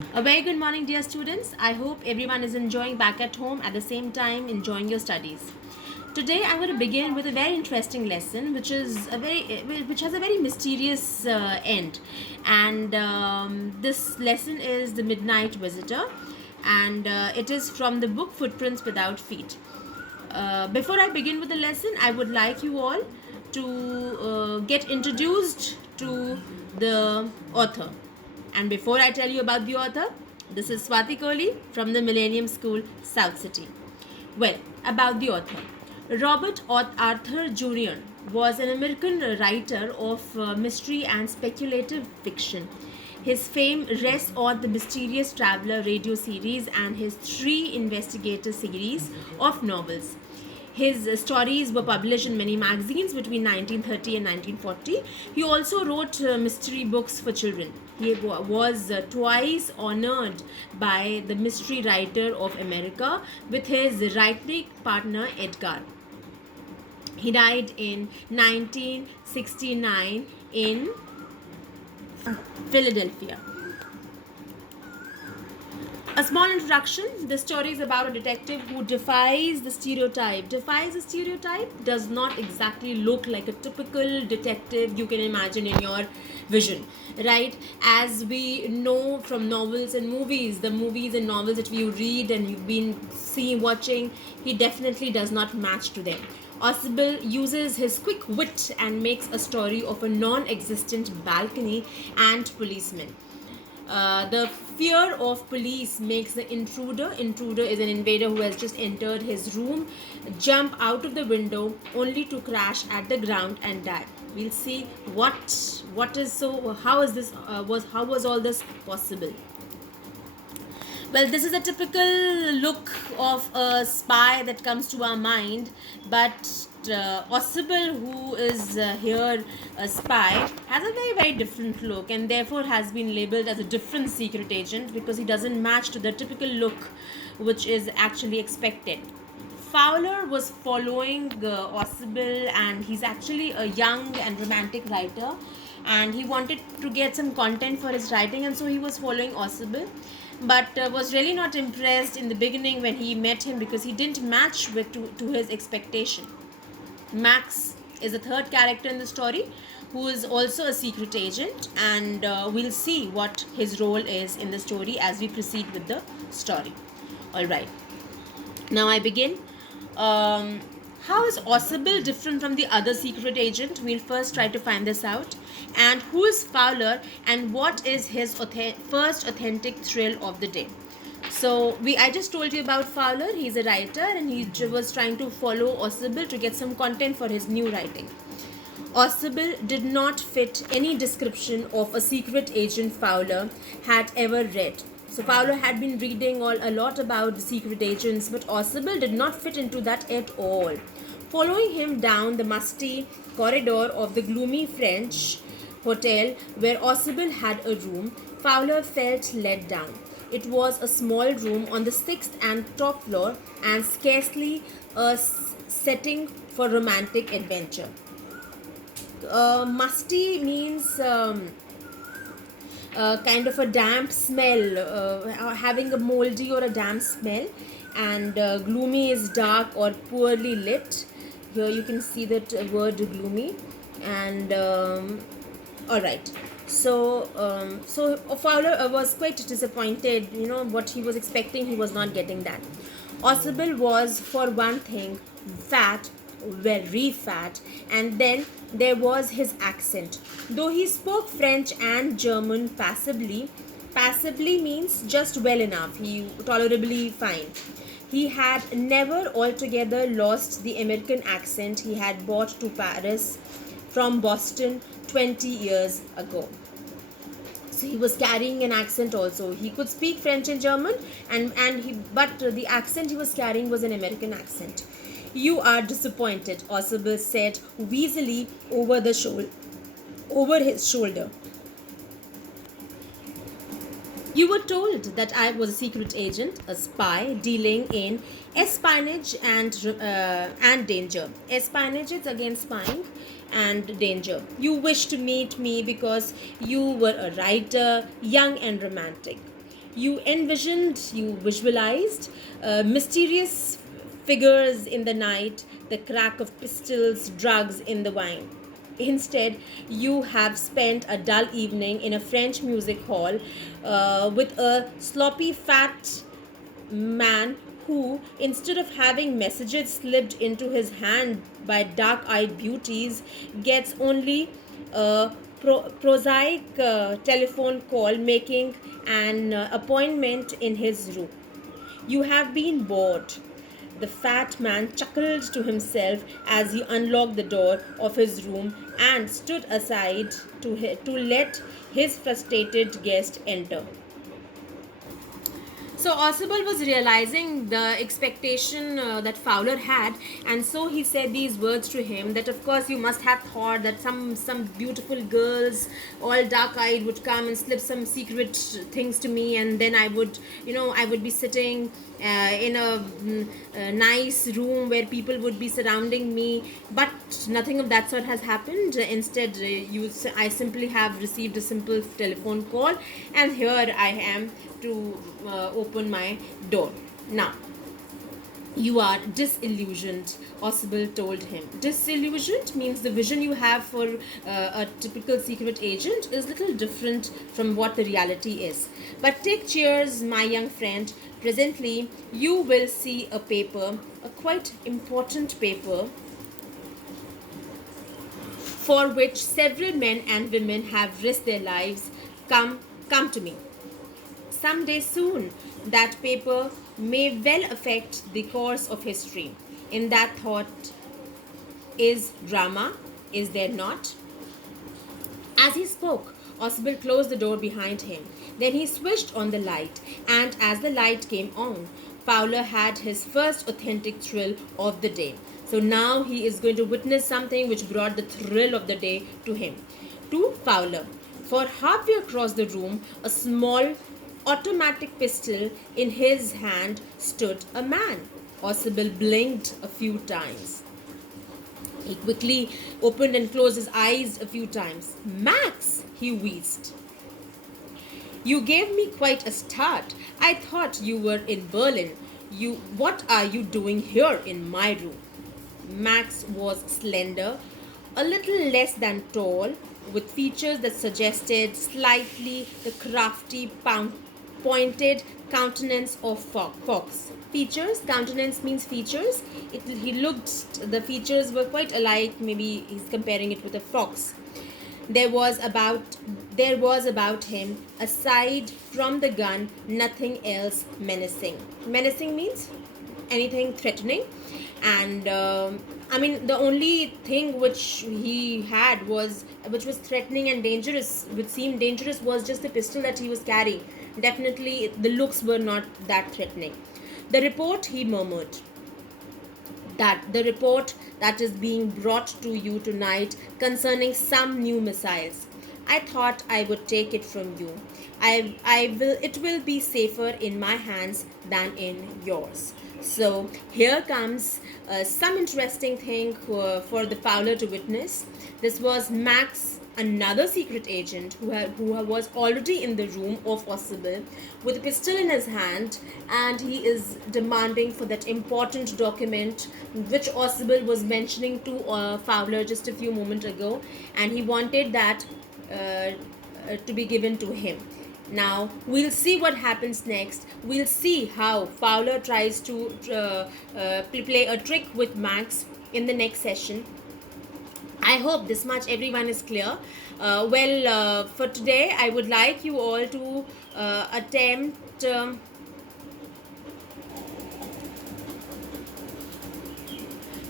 A very good morning, dear students. I hope everyone is enjoying back at home at the same time enjoying your studies. Today, I'm going to begin with a very interesting lesson, which has a very mysterious end, and this lesson is the Midnight Visitor, and it is from the book Footprints Without Feet. Before I begin with the lesson, I would like you all to get introduced to the author. And before I tell you about the author, this is Swati Kohli from the Millennium School, South City. Well, about the author. Robert Arthur Jr. was an American writer of mystery and speculative fiction. His fame rests on the Mysterious Traveler radio series and his three investigator series of novels. His stories were published in many magazines between 1930 and 1940. He also wrote mystery books for children. He was twice honored by the Mystery Writer of America with his writing partner Edgar. He died in 1969 in Philadelphia. A small introduction. The story is about a detective who defies the stereotype. Defies the stereotype does not exactly look like a typical detective you can imagine in your vision, right? As we know from novels and movies, the movies and novels that we read and you've been watching, he definitely does not match to them. Oswald uses his quick wit and makes a story of a non-existent balcony and policeman. The fear of police makes the intruder is an invader who has just entered his room, jump out of the window only to crash at the ground and die. We'll see what is so how is this was how was all this possible. Well, this is a typical look of a spy that comes to our mind, but Oswald, who is here a spy, has a very different look and therefore has been labeled as a different secret agent because he doesn't match to the typical look which is actually expected. Fowler was following Oswald, and he's actually a young and romantic writer, and he wanted to get some content for his writing, and so he was following Oswald, but was really not impressed in the beginning when he met him because he didn't match to his expectation. Max is the third character in the story, who is also a secret agent, and we'll see what his role is in the story as we proceed with the story. All right, now I begin. How is Oswald different from the other secret agent? We'll first try to find this out. And who is Fowler, and what is his first authentic thrill of the day? So I just told you about Fowler. He's a writer and he was trying to follow Oswald to get some content for his new writing. Oswald did not fit any description of a secret agent Fowler had ever read. So Fowler had been reading a lot about the secret agents, but Oswald did not fit into that at all. Following him down the musty corridor of the gloomy French hotel where Oswald had a room, Fowler felt let down. It was a small room on the sixth and top floor and scarcely a setting for romantic adventure. Musty means kind of a damp smell, having a moldy or a damp smell, and gloomy is dark or poorly lit. Here you can see that word gloomy, and all right. So Fowler was quite disappointed. You know what he was expecting, he was not getting that. Oswald was, for one thing, fat, very fat, and then there was his accent. Though he spoke French and German passably means just well enough, he tolerably fine. He had never altogether lost the American accent he had brought to Paris from Boston 20 years ago. So he was carrying an accent also. He could speak French and German, but the accent he was carrying was an American accent. You are disappointed, Oswald said wheezily over his shoulder. You were told that I was a secret agent, a spy dealing in espionage and danger. Espionage is against spying, and danger. You wished to meet me because you were a writer, young and romantic. You envisioned, you visualized mysterious figures in the night, the crack of pistols, drugs in the wine. Instead, you have spent a dull evening in a French music hall with a sloppy fat man who, instead of having messages slipped into his hand by dark eyed beauties, gets only a prosaic telephone call making an appointment in his room. You have been bored. The fat man chuckled to himself as he unlocked the door of his room and stood aside to let his frustrated guest enter. So Oswald was realizing the expectation that Fowler had, and so he said these words to him. That of course you must have thought that some beautiful girls, all dark-eyed, would come and slip some secret things to me, and then I would be sitting in a nice room where people would be surrounding me. But nothing of that sort has happened. Instead, I simply have received a simple telephone call, and here I am to open my door. Now, you are disillusioned, Oswald told him. Disillusioned means the vision you have for a typical secret agent is little different from what the reality is. But take cheers, my young friend. Presently, you will see a paper, a quite important paper, for which several men and women have risked their lives. Come to me. Someday soon, that paper may well affect the course of history. In that thought is drama, is there not? As he spoke, Oswald closed the door behind him. Then he switched on the light, and as the light came on, Fowler had his first authentic thrill of the day. So now he is going to witness something which brought the thrill of the day to him. To Fowler. For halfway across the room, a small automatic pistol in his hand stood a man. Oswald blinked a few times. He quickly opened and closed his eyes a few times. Max, he wheezed. You gave me quite a start. I thought you were in Berlin. What are you doing here in my room? Max was slender, a little less than tall, with features that suggested slightly the crafty, pointed countenance of fox. Features, countenance means features. The features were quite alike. Maybe he's comparing it with a fox. There was about him, aside from the gun, nothing else menacing. Menacing means anything threatening, and the only thing which he had which was threatening and dangerous, which seemed dangerous, was just the pistol that he was carrying. Definitely the looks were not that threatening. The report, he murmured, the report that is being brought to you tonight concerning some new missiles. I thought I would take it from you. It will be safer in my hands than in yours. So here comes some interesting thing for the Fowler to witness. This was Max, another secret agent who was already in the room of Oswald with a pistol in his hand, and he is demanding for that important document which Oswald was mentioning to Fowler just a few moments ago, and he wanted that to be given to him. Now we'll see what happens next. We'll see how Fowler tries to play a trick with Max in the next session. I hope this much everyone is clear. For today, I would like you all to attempt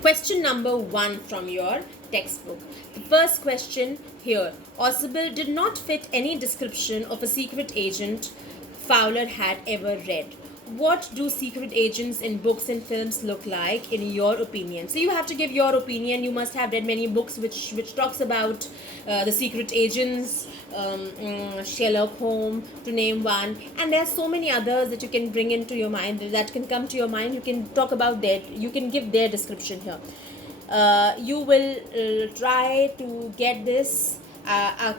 question number 1 from your textbook. The first question here. Oswald did not fit any description of a secret agent Fowler had ever read. What do secret agents in books and films look like in your opinion? So you have to give your opinion. You must have read many books which talks about the secret agents, Sherlock Holmes, to name one, and there are so many others that you can bring into your mind, that can come to your mind. You can talk about that. You can give their description here. You will try to get this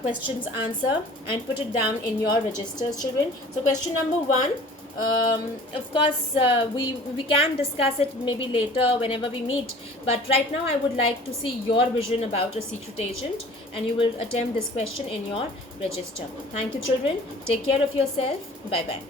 questions answer and put it down in your registers, children. So question number 1, of course, we can discuss it maybe later whenever we meet, but right now I would like to see your vision about a secret agent, and you will attempt this question in your register. Thank you, children. Take care of yourself. Bye bye.